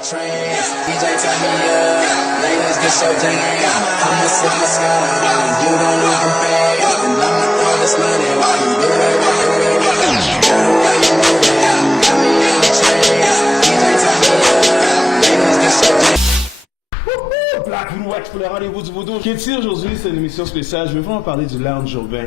trance. DJ turn me up, ladies get your jam. I'ma sip my sky, you don't even pay. And I'ma throw this money while you do it right. Girl, the way you move it, got me in a trance. DJ turn me up, ladies get your jam. Black and White pour le rendez-vous du vaudou. Qu'est-il aujourd'hui, c'est une émission spéciale. Je vais vraiment parler du lounge urbain.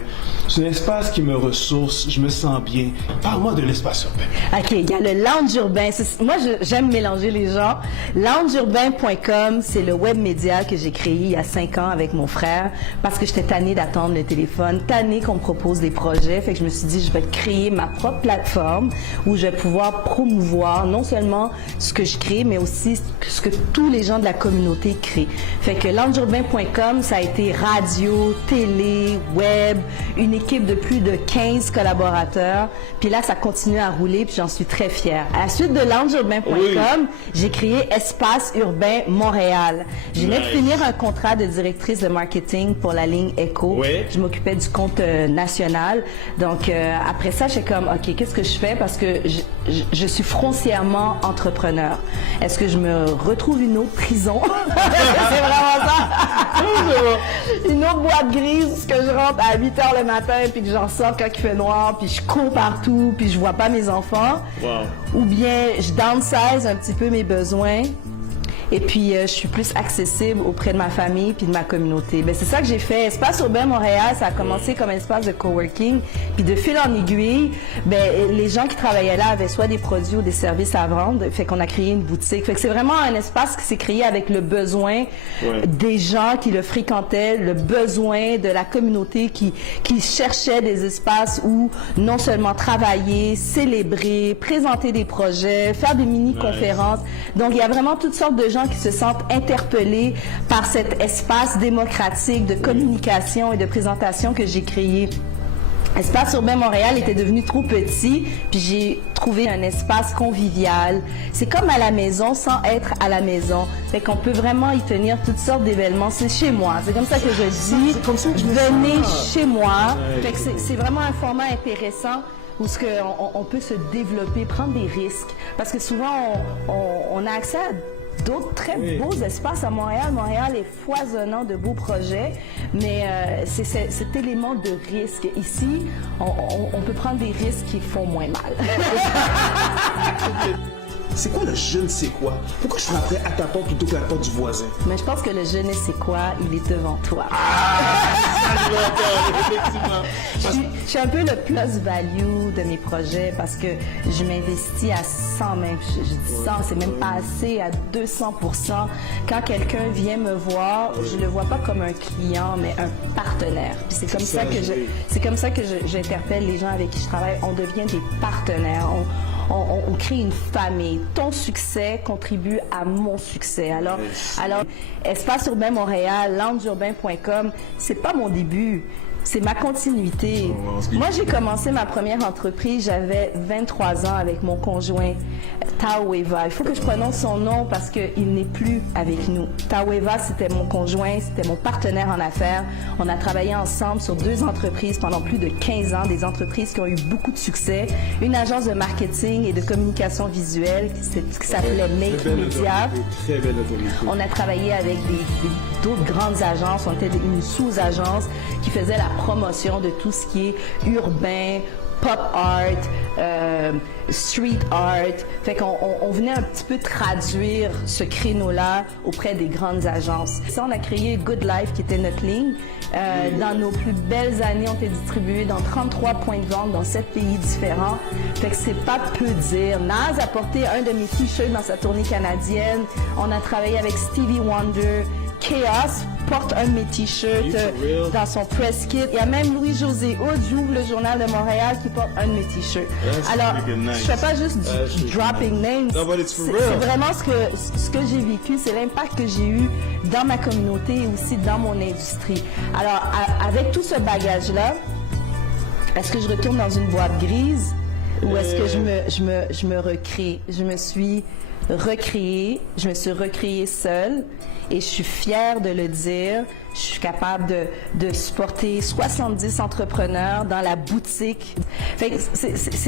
C'est un espace qui me ressource, je me sens bien. Parle-moi de l'espace urbain. OK, il y a le lounge urbain. Moi, j'aime mélanger les gens. Loungeurbain.com, c'est le web média que j'ai créé il y a 5 ans avec mon frère parce que j'étais tannée d'attendre le téléphone, tannée qu'on me propose des projets. Fait que je me suis dit, je vais créer ma propre plateforme où je vais pouvoir promouvoir non seulement ce que je crée, mais aussi ce que tous les gens de la communauté créent. Fait que loungeurbain.com, ça a été radio, télé, web, une équipe de plus de 15 collaborateurs. Puis là, ça continue à rouler, puis j'en suis très fière. À la suite de loungeurbain.com, j'ai créé Espace Urbain Montréal. Je venais de finir un contrat de directrice de marketing pour la ligne Echo. Ouais. Je m'occupais du compte national. Donc, après ça, j'étais comme, OK, qu'est-ce que je fais? Parce que je suis foncièrement entrepreneur. Est-ce que je me retrouve une autre prison? C'est vraiment ça. Une autre boîte grise que je rentre à 8 h le matin puis que j'en sors quand il fait noir puis je cours partout puis je vois pas mes enfants. Wow. Ou bien je downsize un petit peu mes besoins. Et puis, je suis plus accessible auprès de ma famille puis de ma communauté. Ben, c'est ça que j'ai fait. Espace Urbain Montréal, ça a commencé comme un espace de coworking. Puis de fil en aiguille, ben, les gens qui travaillaient là avaient soit des produits ou des services à vendre. Fait qu'on a créé une boutique. Fait que c'est vraiment un espace qui s'est créé avec le besoin des gens qui le fréquentaient, le besoin de la communauté qui cherchait des espaces où non seulement travailler, célébrer, présenter des projets, faire des mini-conférences. Donc, il y a vraiment toutes sortes de gens qui se sentent interpellés par cet espace démocratique de communication et de présentation que j'ai créé. Espace Urbain Montréal était devenu trop petit, puis j'ai trouvé un espace convivial. C'est comme à la maison sans être à la maison. Fait qu'on peut vraiment y tenir toutes sortes d'événements. C'est chez moi. C'est comme ça que je dis. Venez chez moi. Fait que c'est vraiment un format intéressant où on peut se développer, prendre des risques. Parce que souvent, on a accès à d'autres très beaux espaces à Montréal. Montréal est foisonnant de beaux projets, mais c'est cet élément de risque. Ici, on peut prendre des risques qui font moins mal. C'est quoi le je ne sais quoi? Pourquoi je frapperais à ta porte plutôt que la porte du voisin? Mais je pense que le je ne sais quoi, il est devant toi. Je suis un peu le plus value de mes projets parce que je m'investis à 100 même. Je dis 100, c'est même pas assez, à 200%. Quand quelqu'un vient me voir, je le vois pas comme un client, mais un partenaire. Puis c'est comme ça que j'interpelle les gens avec qui je travaille. On devient des partenaires. On crée une famille. Ton succès contribue à mon succès. Alors, Espace Urbain Montréal, loungeurbain.com, c'est pas mon début. C'est ma continuité. Moi, j'ai commencé ma première entreprise, j'avais 23 ans avec mon conjoint, Taweva. Il faut que je prononce son nom parce qu'il n'est plus avec nous. Taweva, c'était mon conjoint, c'était mon partenaire en affaires. On a travaillé ensemble sur 2 entreprises pendant plus de 15 ans, des entreprises qui ont eu beaucoup de succès. Une agence de marketing et de communication visuelle qui s'appelait Make Media. Très belle On a travaillé avec d'autres grandes agences. On était une sous-agence qui faisait la promotion de tout ce qui est urbain, pop art, street art. Fait qu'on venait un petit peu traduire ce créneau-là auprès des grandes agences. Ça, on a créé Good Life, qui était notre ligne. Dans nos plus belles années, on était distribués dans 33 points de vente dans 7 pays différents. Fait que c'est pas peu dire. Nas a porté un de mes t-shirts dans sa tournée canadienne. On a travaillé avec Stevie Wonder. Chaos porte un de mes t-shirts dans son press kit. Il y a même Louis-José Hood, j'ouvre le Journal de Montréal, qui porte un de mes t-shirts. Alors, nice. Je fais pas juste dropping names. C'est vraiment ce que j'ai vécu, c'est l'impact que j'ai eu dans ma communauté et aussi dans mon industrie. Alors, avec tout ce bagage-là, est-ce que je retourne dans une boîte grise ou est-ce que je me recrée? Je me suis recréée, je me suis recréée seule et je suis fière de le dire. Je suis capable de supporter 70 entrepreneurs dans la boutique. Fait que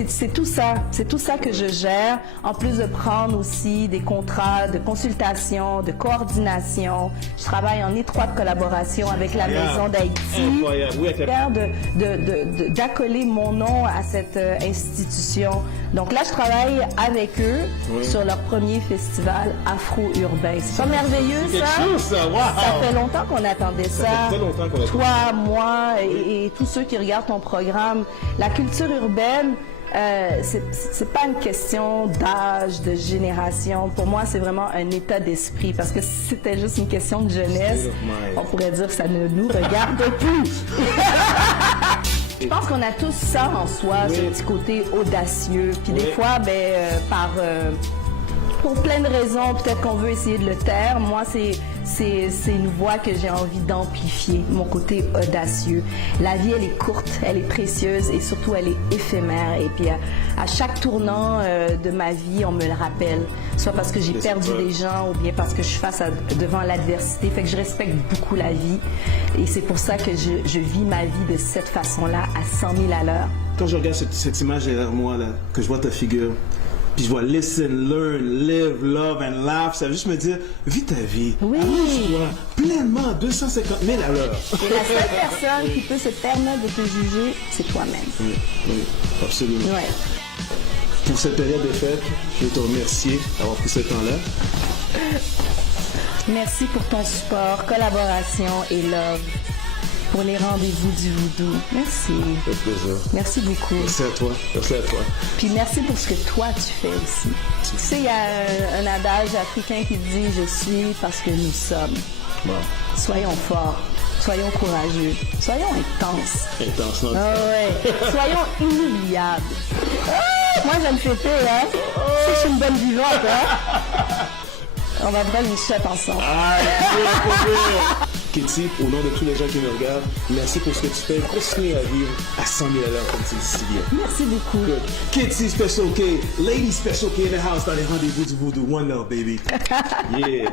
c'est tout ça. C'est tout ça que je gère, en plus de prendre aussi des contrats de consultation, de coordination. Je travaille en étroite collaboration avec la Maison d'Haïti. Incroyable. Oui, Fière d'accoler mon nom à cette institution. Donc là, je travaille avec eux sur leur premier festival afro-urbain. C'est pas merveilleux, c'est ça? quelque chose, ça. Wow. Ça fait longtemps qu'on attendait ça. Ça fait très longtemps qu'on attendait Toi, moi et tous ceux qui regardent ton programme. La culture urbaine, c'est pas une question d'âge, de génération. Pour moi, c'est vraiment un état d'esprit. Parce que si c'était juste une question de jeunesse, on pourrait dire que ça ne nous regarde plus. Je pense qu'on a tous ça en soi, ce petit côté audacieux. Puis des fois, pour plein de raisons, peut-être qu'on veut essayer de le taire. Moi, c'est une voix que j'ai envie d'amplifier, mon côté audacieux. La vie, elle est courte, elle est précieuse et surtout, elle est éphémère. Et puis, à chaque tournant de ma vie, on me le rappelle. Soit parce que j'ai perdu des gens ou bien parce que je suis devant l'adversité. Fait que je respecte beaucoup la vie. Et c'est pour ça que je vis ma vie de cette façon-là, à 100 000 à l'heure. Quand je regarde cette image derrière moi, là, que je vois ta figure, puis je vois listen, learn, live, love and laugh, ça veut juste me dire, vis ta vie. Oui. Amuse-toi pleinement, 250 000 à l'heure. Et la seule personne qui peut se permettre de te juger, c'est toi-même. Oui, absolument. Ouais. Pour cette période des fêtes, je veux te remercier d'avoir pris ce temps-là. Merci pour ton support, collaboration et love. Pour les rendez-vous du voodoo. Merci. Ça fait plaisir. Merci beaucoup. Merci à toi. Merci à toi. Puis merci pour ce que toi tu fais aussi. Tu sais, il y a un adage africain qui dit « Je suis parce que nous sommes Bon. ». Soyons forts, soyons courageux, soyons intenses. Intense, non? Ah ouais, soyons inoubliables. Ah, moi, je me fais peur, hein? Tu sais que je suis une bonne vivante, hein? On va prendre une shot ensemble. Katie, au nom de tous les gens qui me regardent, merci pour ce que tu fais. Continue à vivre à 100 000 à l'heure, comme tu dis si bien. Merci beaucoup. Good. Katie Special K, Lady Special K in the house dans les rendez-vous du Voodoo. One love, baby. Yeah.